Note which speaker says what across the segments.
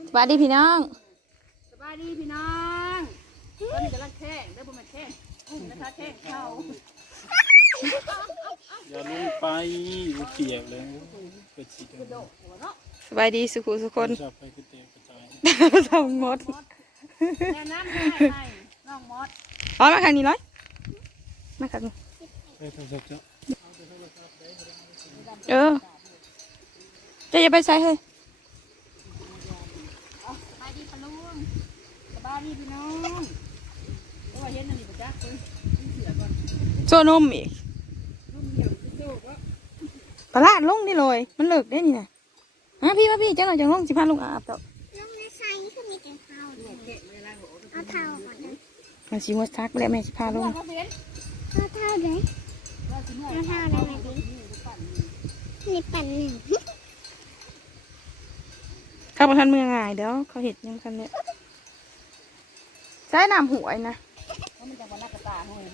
Speaker 1: สวัสดีพี่น้อง
Speaker 2: สบายดีพี่น้องตอนนี้กำลังแข่งได้บุญมาแข่งนะคะแข่งเข้า
Speaker 3: อย่าลงไปเปียกเลยเกิดฉีด
Speaker 2: กระโดดหัวเนาะ
Speaker 1: สบายดีสุขุสุคน
Speaker 3: ชอบไปก็เตะกระจาย
Speaker 1: ทำมด
Speaker 2: แนวน้ำให้น้องมด
Speaker 1: อ๋อมาทางนี้ร้อยมาทางนี้
Speaker 3: ไปทำสักจ้ะ
Speaker 1: จะอย่าไปใส่เฮ้ย
Speaker 2: สบายดีปะลุงสบายดีพี่น้องเพราะว่าเห็นอันนี้ปะจ๊ะเฮ้ยเสือก่อน
Speaker 1: โซนมอีก
Speaker 2: รุ่นเหี่ยวโซ่ก็
Speaker 1: ปลาดลงนี่เลยมันเลิกได้นี่นะพี่มาพี่เจ้าหน่อยจังลงสิพาลงอาบต่อ
Speaker 4: ลงในไซคือมีแต่เท้า
Speaker 2: เนี่ยแข่งไม่ได้ล้างหัว
Speaker 4: เอาเท้าก่อนนะ
Speaker 1: มันสิหัวซักแล้วแม่สิพาลง
Speaker 2: ว่าเห็น
Speaker 4: เอาเท้าเลย
Speaker 2: ว่าสิเมื่อ
Speaker 4: เอาเท้าเลยมาดินี่ปั่นหนึ่ง
Speaker 1: เข้ามาทันเมืองง่ายเดี๋ยวเขาเห็ดยังกันเนี่ยใช้น้ำหวยนะ
Speaker 2: เพราะมันจะวันหน้ากระตาห้อย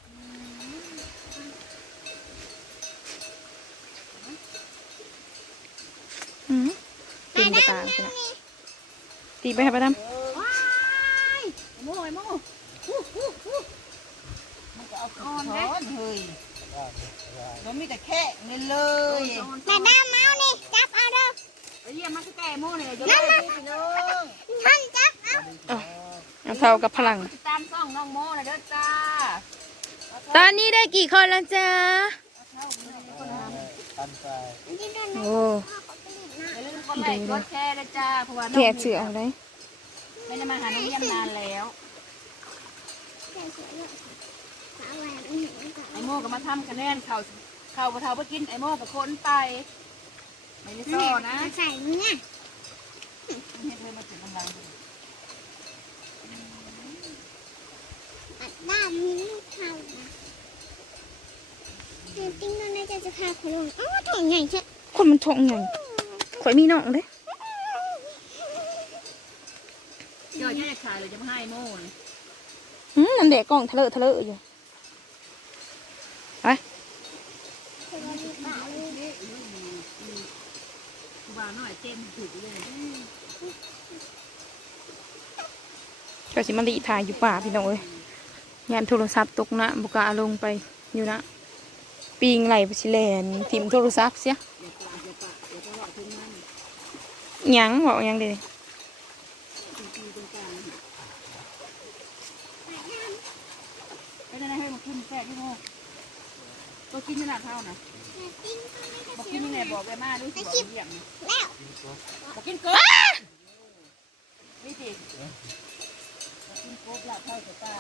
Speaker 1: ตีนกระตางนะตีไปให้ประดำ
Speaker 2: ว้ายโม่โม่มันก็เอาคอนเฮ้ยมันมีแต่แค่นี่เลย
Speaker 4: แต่ด้ามเมานี่จับเอาเด้อ
Speaker 2: ไอ้เยี่ยมันก็แก่โม่เนี่ยจะได้พี่น้อง
Speaker 4: ท่านจับเอา
Speaker 1: เอาเท่ากับพลัง
Speaker 2: ตามซ่องน้องโม่นะเด้อจ้า
Speaker 1: ตอนนี้ได้กี่คนแล้วจ๊ะ
Speaker 3: ตันใจ
Speaker 4: ที่โดน
Speaker 1: โอ้
Speaker 2: อย่าลืมกดไลค์กดแชร์นะจ้าเพราะว่า
Speaker 1: แกะเสือเอาเลย
Speaker 2: ไม่ได้มาหาน้องเยี่ยมนานแล้ว
Speaker 4: ใส่เสื้อเลยสาวแหวนไม่เห็นก่อน
Speaker 2: ไอโม่ก็มาทำคะแนนเข่าปะเทาไปกินไอโม่กับคนไปไม่ได้ซ่อนะ
Speaker 4: ใส่เนื้อ
Speaker 2: ให้เธอมาถึงกำลัง
Speaker 4: ตัดด้ามมีลูกเท้านะติ้งโดนในจะพาคุณลุงอ๋อถ่ายไงเช่
Speaker 1: คนมันทองไงข่อยมีน้องเลย
Speaker 2: ย่อยแค่ขายเลยจะมาให้โม่เลย
Speaker 1: นั่นเด็กกล้องทะเลอะทะเลอะอยู่ไป
Speaker 2: กูว่าน้อยเต็มถูกเลย
Speaker 1: ก็สิมาลีถ่ายอยู่ป่าพี่น้องเอ้ยงานโทรศัพท์ตกนะบุกาลงไปอยู่นะปีงไหลไปสิแลนถิ่มโทรศัพท์เสียหยังบอกหยังเด้
Speaker 2: ไม่ได้ให้มาขึ้นแค่ที่โม่ตัวกินขนาดเท่านะบอกกินยังไงบอกไปมาด้วยบอกเยี่ยม
Speaker 4: แล้ว
Speaker 2: บอกกินเกินนี่สิบอกกินกบหลับเท่ากับตา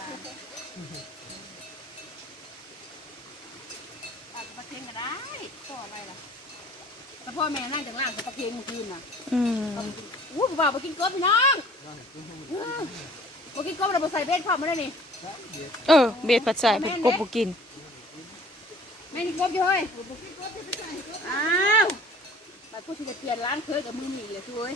Speaker 2: อาจจะมาเทงก็ได้ต่ออะไรล่ะแต่พ่อแม่นั่งจากล่างจะประเคนเมื่อคืนน่ะอู้บ่าวบอกกินกบพี่น้องบอกกินกบเราไปใส่เบสพร้อมมาได้นี่
Speaker 1: เบ็ดปัดใส่เบ็ดกบบ่กิน
Speaker 2: แม่นี่กบอยู่เฮ้ยอ้าวบัดพูดที่จะเปลี่ยนร้านเคยกับมือหนีเลยช่วย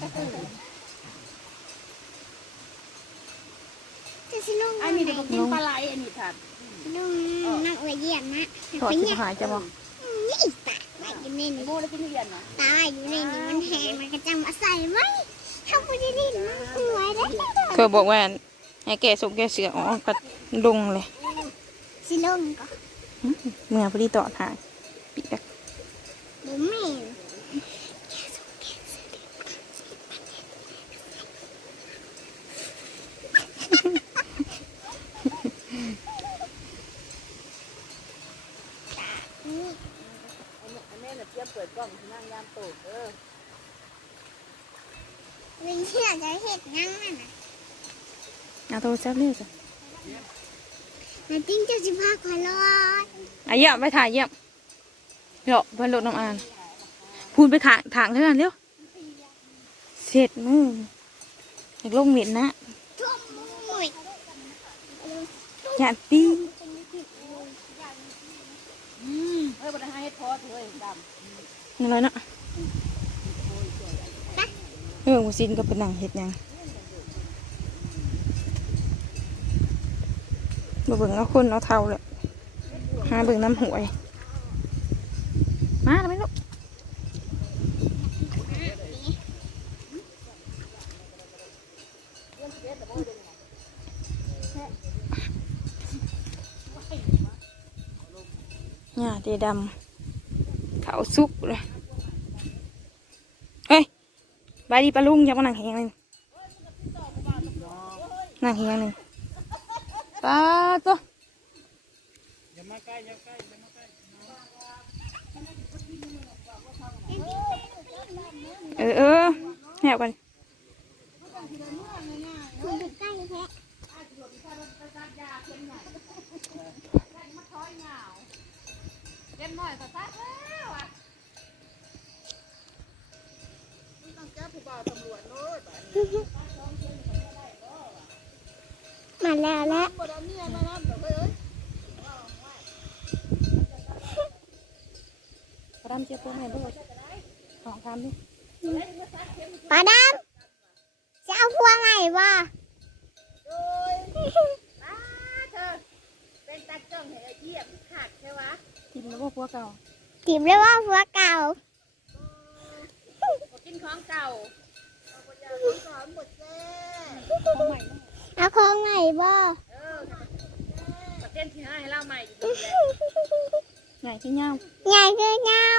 Speaker 4: จะสิลุง
Speaker 2: ไอ้มีเด็กกินปลาไหลอันนี้ค่ะ
Speaker 4: ลุงนั่งอวยเยี่ยมนะ
Speaker 1: ถอด
Speaker 4: เป็น
Speaker 1: สิ
Speaker 4: เนี่ย
Speaker 1: หายจะบอก
Speaker 4: นี่ตาไว้อยู่ใน
Speaker 2: ไอ้
Speaker 4: นี้
Speaker 2: โม่ได้กินทุเรียนนะ
Speaker 4: ตาอยู่ในนี้มันแหงมันก็จะมาใส่ไว้ทำไปดีๆมันสวยได้
Speaker 1: เธอบอกว่าให้แกส่งแกเสืออ๋อก็ลงเลย
Speaker 4: สิลงก็
Speaker 1: เมื่อพอดีต่อทางปีก
Speaker 4: บุ๋มแม่
Speaker 2: แม่เนี่ยเตรียมเปิดกล้องที่นั่งยามตูด
Speaker 4: วินเชื่อจะเห็ดยังไงนะ
Speaker 1: เอาโทรศัพท์เร็วจ้ะ
Speaker 4: มาติ้งเจ้าสิพาขอรอด
Speaker 1: เยี่ยมไปถ่ายเยี่ยมเดี๋ยวเพิ่นรถน้ำอ่านพูนไปถางเท่านั้นเร็วเสร็จมืออยากลงเหม็นนะ
Speaker 4: ทุ่มมุ้ย
Speaker 1: อย่าตี
Speaker 2: เฮ้ยบันไดให้ทอดเลยด
Speaker 1: นั่นเลยนะกูซินก็เป็นหนังเห็ดหยังมาเบิ่งเอาคนเอาเท่าเลยหาเบิ่งน้ำหวยมาแล้วไหมลูกหญ้าเตดำเขาสุกเลยเฮ้ยบายดีปะลุงอย่ามานั่งแหงเลยนั่งแหงหนึ่งตาตัว
Speaker 3: อย่ามาใกล้อย่าใกล้อย่ามาใกล้
Speaker 1: เออแหวกัน
Speaker 4: คุณดูใกล้แท้
Speaker 2: เต็มหน่อยก็ซักแล้วอ่ะต้องเจ้าผู้บ่าวตำรวจโน้ต
Speaker 4: มาแล้วแล้ว
Speaker 2: บ่ได้เมียมาแล้วเด้อเอ้ย
Speaker 1: ปรามเจียตัวแม่ด้วยสองคำดิ
Speaker 4: ปลาดำจะเอาพวงไงวะ
Speaker 2: โดยอ้าเธอเป็นตาจ้องให้เยี่ยมขาดใช่วะ
Speaker 1: ทิมแล้วก็พัวเก่า
Speaker 4: ถีบเลยว่าพวงเก่า
Speaker 2: บ่กินของเก่าหมดแซ่
Speaker 4: เอาพวงไงบ่
Speaker 2: ประเด็นที่ให้เล่าใหม่อีกทีแหละ
Speaker 1: ใหญ่ที่เงา
Speaker 4: ใหญ่คือเงา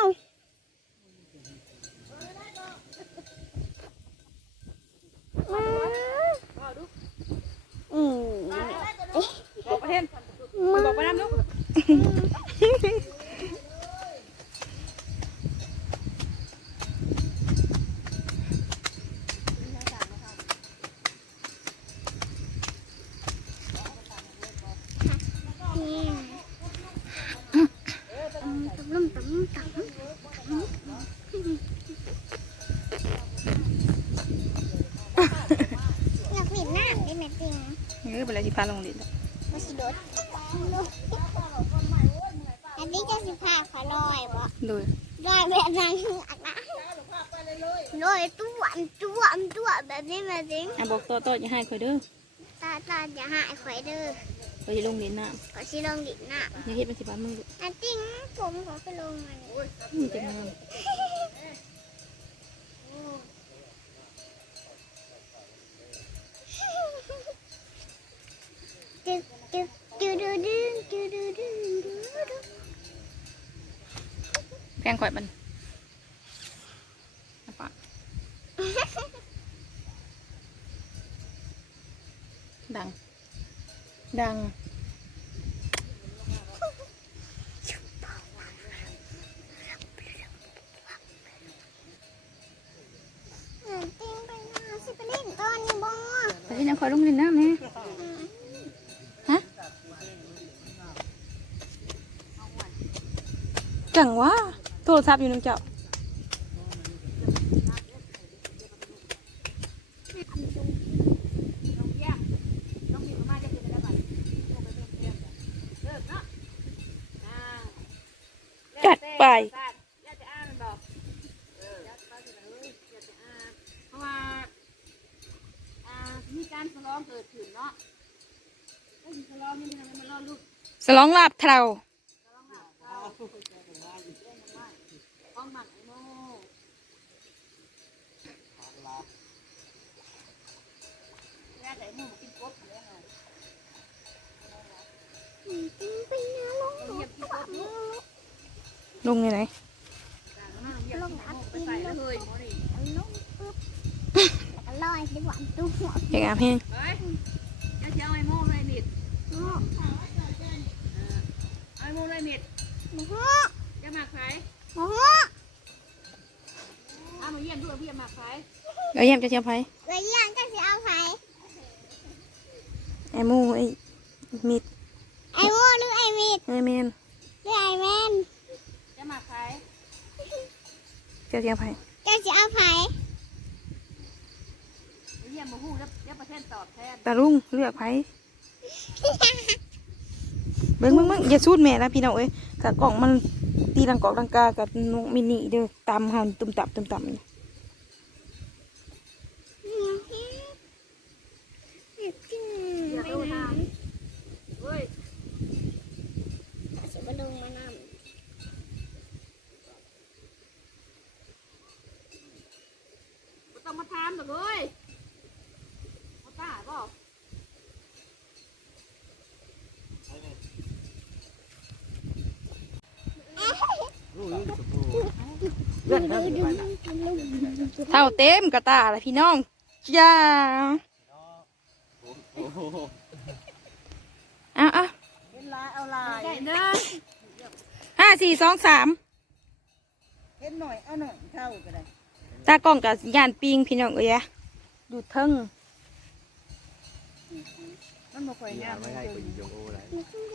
Speaker 4: อืม
Speaker 1: บอกประเทศบอกประน้ำลูก
Speaker 4: นี่ตำอยากปิดหน้าได้ไหมจริง
Speaker 1: เป็นอะไรที่พาลงดิน
Speaker 4: มาสิโดดอันนี้จะสิพาขอลอยบ่
Speaker 1: โดย
Speaker 4: ลอยแบบนั้นอักนะลอยตัวแบบนี้มาจริง
Speaker 1: บอกโตอย่าให้คอยเด้อ
Speaker 4: ตาอย่าหายข่อยเด้อ
Speaker 1: คอยจะลงดินน้
Speaker 4: ขอชิลงดิบหน้า
Speaker 1: ำอย่าเฮ็ดเป็นสิบาทมึงลูก
Speaker 4: อันจริงผมขอไปลงมัน
Speaker 1: มึงจะงาน
Speaker 4: จึ๊กจึ๊กจึ๊ดดึงจึ๊ดดึง
Speaker 1: แพงข่อยมันปะดัง ดัง
Speaker 4: อันจริงไปนะสิไปเล่นตอนนี้บ่
Speaker 1: ไปที่นั่งคอยลงดินน้ำเนี่ยฮะจังวะโทรศัพท์อยู่นึงเจ้า
Speaker 2: น้องมีมาจะกินอะไรบ้างเลิกเนาะ
Speaker 1: จัดไป
Speaker 2: อยากจะอ่านมันบอกอยากไปจะเลยอยากจะอ่านเพราะว่ามีการทะเลาะเกิดขึ้นเนาะไอ้ทะเลาะนี่มันมันรอลูก
Speaker 1: สลองลาบเทา
Speaker 2: ทะเลาะหนักเราห้องหมักไอ้โม่แรกไอ้โม่กินกบเลยไง
Speaker 4: จริงไปนะลง
Speaker 2: เหยียบกินกบลูก
Speaker 1: ลงยังไง
Speaker 2: เหยียบกินกบไปใส่แล้วเลยโม่ดิ
Speaker 4: ลงปุ๊บลอยดีกว่าตัว
Speaker 1: อยากอาบแห้ง
Speaker 2: เฮ้ยจะเชียวไอ้โม่เลยมิดไอ้โม่เลยมิด
Speaker 4: โอ้โห
Speaker 2: จะหมักไข่
Speaker 4: โอ้โห
Speaker 2: มาเยี่ยมด้วยเยี่ยมหมักไข่
Speaker 1: เดี๋ยวเยี่ยมจะเชียวไผ
Speaker 4: เลยยังจะสิเอาไผ
Speaker 1: ไอ้หมูไอ้มิด
Speaker 4: ไอ้โง่หรือไอ้มีด
Speaker 1: ไอ้เมน
Speaker 4: หรือไอ้แมน
Speaker 2: จะหมักไข่
Speaker 1: จะเชียวไผ
Speaker 4: จะสิเอาไผ
Speaker 2: เยี่ยมมาหู้แล้วประเทศตอบแทน
Speaker 1: ตาลุงเลือกไผเบิ่งอย่าสูดแม่นะพี่น้องเอ้ยกะกล่องมันตีลังกอกลังกากับนกมินิเด้อตำเฮาตุ่มตับนี่
Speaker 2: อย่าโดนทางเฮ้ย
Speaker 4: สิมาลงมาน
Speaker 2: ไม่ต้องมาทำหรอกเว้ยมาตาบอก
Speaker 5: เลื่อนเท่าไหร่
Speaker 1: เท่าเต็มกระตาละพี่น้องจ้าเอา
Speaker 2: เป็นลายเอาลายได้เด้อ
Speaker 1: 5 4 2 3
Speaker 2: เห็นหน่อยเอาหน่อยเท่าก็ได้
Speaker 1: ตากล้องกับย่านปิงพี่น้องเอ้ยดูเทิง
Speaker 2: มันบ่ค่อยงาม
Speaker 5: ไม่ให้คนยิงโอ้ไร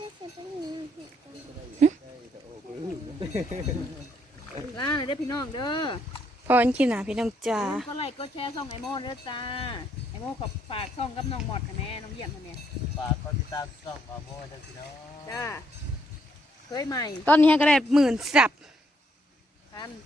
Speaker 2: ล่าเด้อพี่น้องเด้อ
Speaker 1: พออันคิดหนาพี่น้องจ้า
Speaker 2: ก็ไลค์ก็แชร์ช่องไอโม่เด้อจ้าไอโม่กับฝากช่องกับน้องหมดค่ะแม่น้องเยี่ยมค่ะแม่
Speaker 5: ฝากคนติดตามช่องมาโม่ด้วยพี่น้อง
Speaker 2: จ้าเคยใหม่
Speaker 1: ตอนนี้ก็ได้10,000 สับ
Speaker 2: ทัน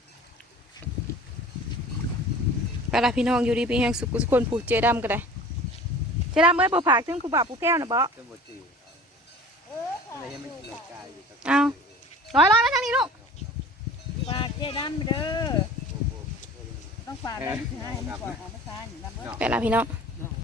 Speaker 1: ไปละพี่น้องอยู่ดีพี่แห้งสุขสุขคนผูกเจดำก็ได้เจดำเอ้ยบ่ผากถึงครูบาปูแก้วนะบ่
Speaker 5: จะหมดจืดอะไรยังไม่กินกายอยู่
Speaker 1: เอาร้อยมาทางนี้ลูก
Speaker 2: ฝากเจ๊ดำเด้อต้องฝากดำให้มันก่อนเอามาซ่านดำเด้อ
Speaker 1: ไปละพี่น้อง
Speaker 5: เ